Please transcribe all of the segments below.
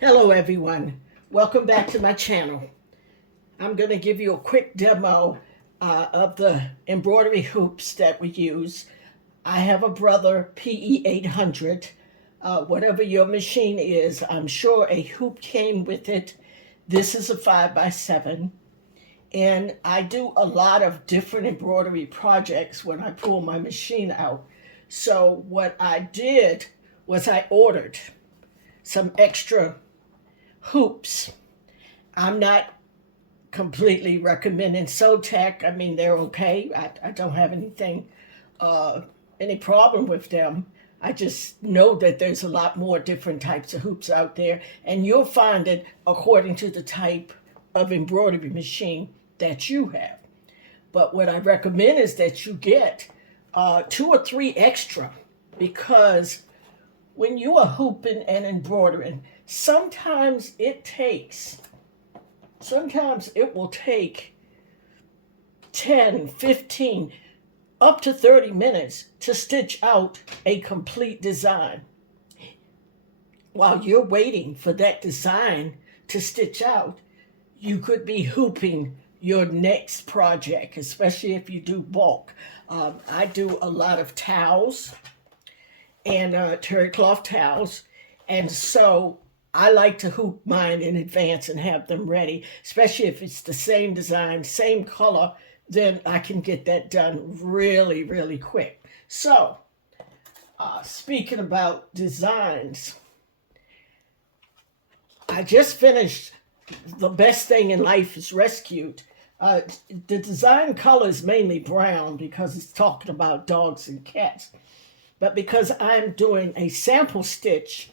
Hello everyone, welcome back to my channel. I'm going to give you a quick demo of the embroidery hoops that we use. I have a Brother PE800. Whatever your machine is, I'm sure a hoop came with it. This is a 5x7, and I do a lot of different embroidery projects when I pull my machine out. So what I did was I ordered some extra hoops. I'm not completely recommending Sotec. I mean, they're okay. I don't have any problem with them. I just know that there's a lot more different types of hoops out there, and you'll find it according to the type of embroidery machine that you have. But what I recommend is that you get 2 or 3 extra, because when you are hooping and embroidering, sometimes it will take 10, 15, up to 30 minutes to stitch out a complete design. While you're waiting for that design to stitch out, you could be hooping your next project, especially if you do bulk. I do a lot of towels and terry cloth towels, and so I like to hoop mine in advance and have them ready, especially if it's the same design, same color, then I can get that done really, really quick. So, speaking about designs, I just finished The Best Thing in Life is Rescued. The design color is mainly brown because it's talking about dogs and cats. But because I'm doing a sample stitch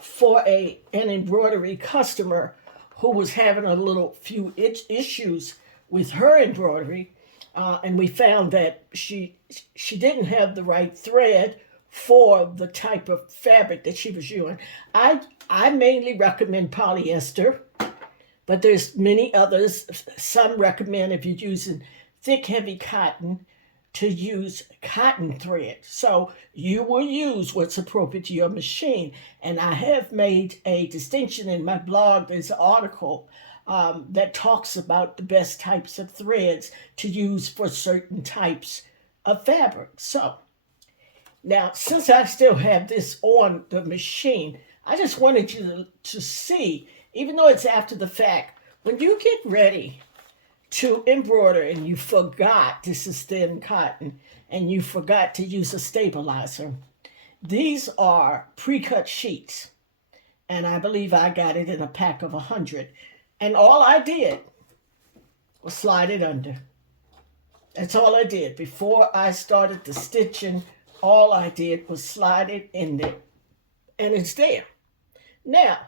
for an embroidery customer who was having a few issues with her embroidery, and we found that she didn't have the right thread for the type of fabric that she was using. I mainly recommend polyester, but there's many others. Some recommend, if you're using thick, heavy cotton, to use cotton thread. So you will use what's appropriate to your machine. And I have made a distinction in my blog. There's an article that talks about the best types of threads to use for certain types of fabric. So now, since I still have this on the machine, I just wanted you to see, even though it's after the fact, when you get ready to embroider and you forgot this is thin cotton and you forgot to use a stabilizer, these are pre-cut sheets, and I believe I got it in a pack of 100, and all I did was slide it under. That's all I did. Before I started the stitching, all I did was slide it in there, and it's there. Now,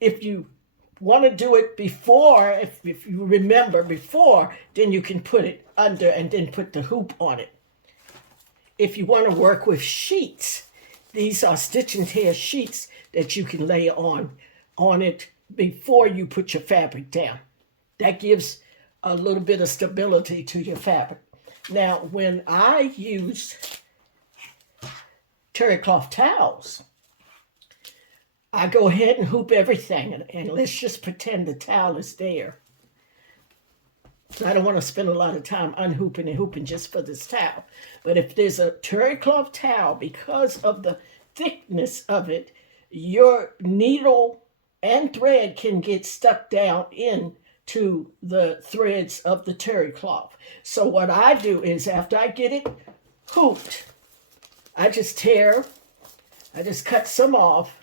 if you want to do it before, if you remember before, then you can put it under and then put the hoop on it. If you want to work with sheets, these are stitch and tear sheets that you can lay on it before you put your fabric down. That gives a little bit of stability to your fabric. Now, when I use terry cloth towels, I go ahead and hoop everything, and let's just pretend the towel is there. So I don't want to spend a lot of time unhooping and hooping just for this towel. But if there's a terry cloth towel, because of the thickness of it, your needle and thread can get stuck down into the threads of the terry cloth. So what I do is, after I get it hooped, I just cut some off.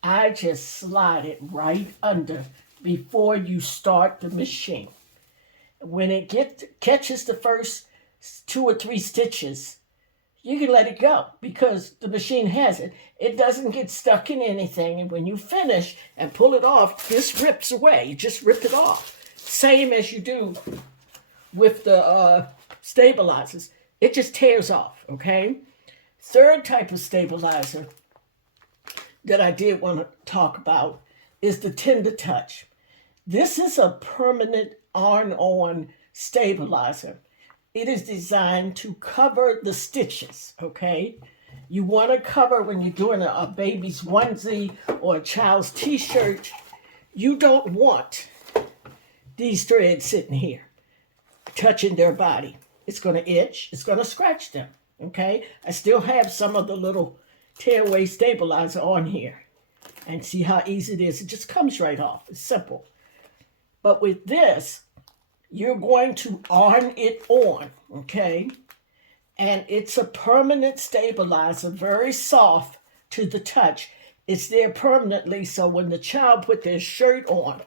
I just slide it right under before you start the machine. When it catches the first 2 or 3 stitches, you can let it go because the machine has it. It doesn't get stuck in anything, and when you finish and pull it off, this rips away. You just rip it off. Same as you do with the stabilizers. It just tears off, okay? Third type of stabilizer that I did want to talk about is the Tender Touch. This is a permanent iron-on stabilizer. It is designed to cover the stitches, okay? You want to cover when you're doing a baby's onesie or a child's t-shirt. You don't want these threads sitting here touching their body. It's going to itch. It's going to scratch them. Okay? I still have some of the little tearaway stabilizer on here. And see how easy it is. It just comes right off. It's simple. But with this, you're going to iron it on. Okay? And it's a permanent stabilizer, very soft to the touch. It's there permanently, so when the child put their shirt on,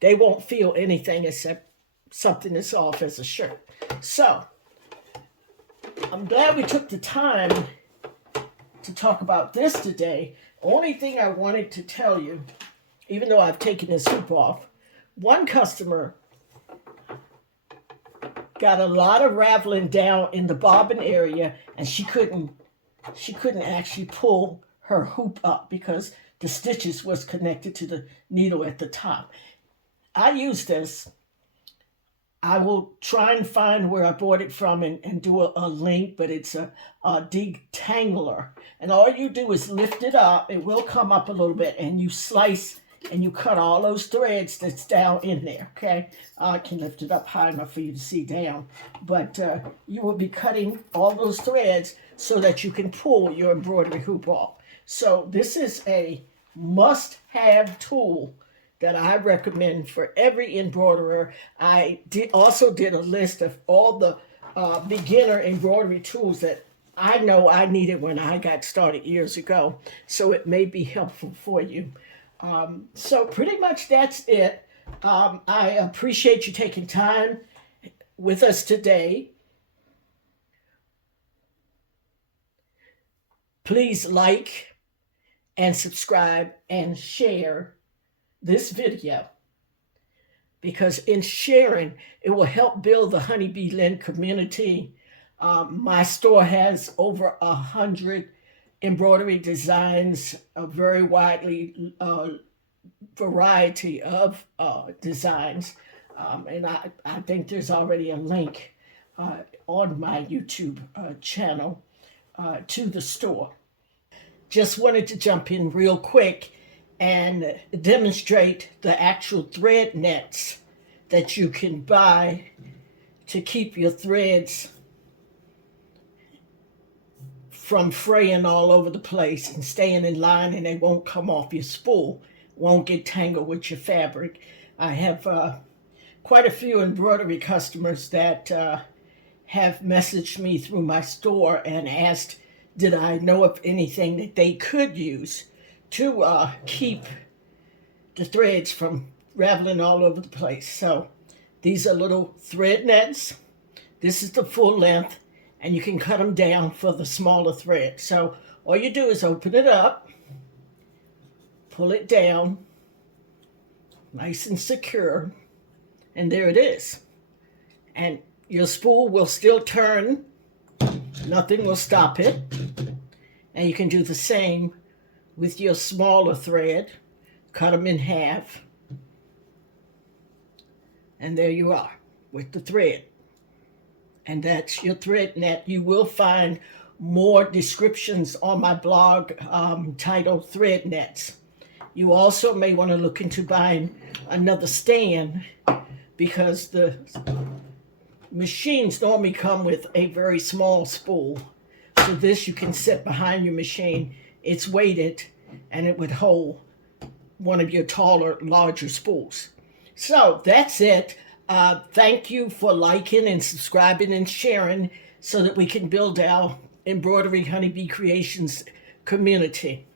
they won't feel anything except something that's off as a shirt. So, I'm glad we took the time to talk about this today. Only thing I wanted to tell you, even though I've taken this hoop off, one customer got a lot of raveling down in the bobbin area, and she couldn't actually pull her hoop up because the stitches was connected to the needle at the top. I use this. I will try and find where I bought it from and do a link, but it's a detangler. And all you do is lift it up. It will come up a little bit, and you slice and you cut all those threads that's down in there, okay? I can lift it up high enough for you to see down. But you will be cutting all those threads so that you can pull your embroidery hoop off. So this is a must-have tool that I recommend for every embroiderer. I also did a list of all the beginner embroidery tools that I know I needed when I got started years ago. So it may be helpful for you. So pretty much that's it. I appreciate you taking time with us today. Please like and subscribe and share this video, because in sharing, it will help build the Honeybee Lynn community. My store has over 100 embroidery designs, a very widely variety of designs. And I think there's already a link on my YouTube channel to the store. Just wanted to jump in real quick and demonstrate the actual thread nets that you can buy to keep your threads from fraying all over the place and staying in line, and they won't come off your spool, won't get tangled with your fabric. I have quite a few embroidery customers that have messaged me through my store and asked, did I know of anything that they could use to keep the threads from raveling all over the place. So these are little thread nets. This is the full length, and you can cut them down for the smaller thread. So all you do is open it up, pull it down, nice and secure, and there it is. And your spool will still turn. Nothing will stop it. And you can do the same with your smaller thread. Cut them in half. And there you are with the thread. And that's your thread net. You will find more descriptions on my blog titled Thread Nets. You also may want to look into buying another stand, because the machines normally come with a very small spool. So this you can set behind your machine. It's weighted, and it would hold one of your taller, larger spools. So that's it. Thank you for liking and subscribing and sharing so that we can build our Embroidery Honeybee Creations community.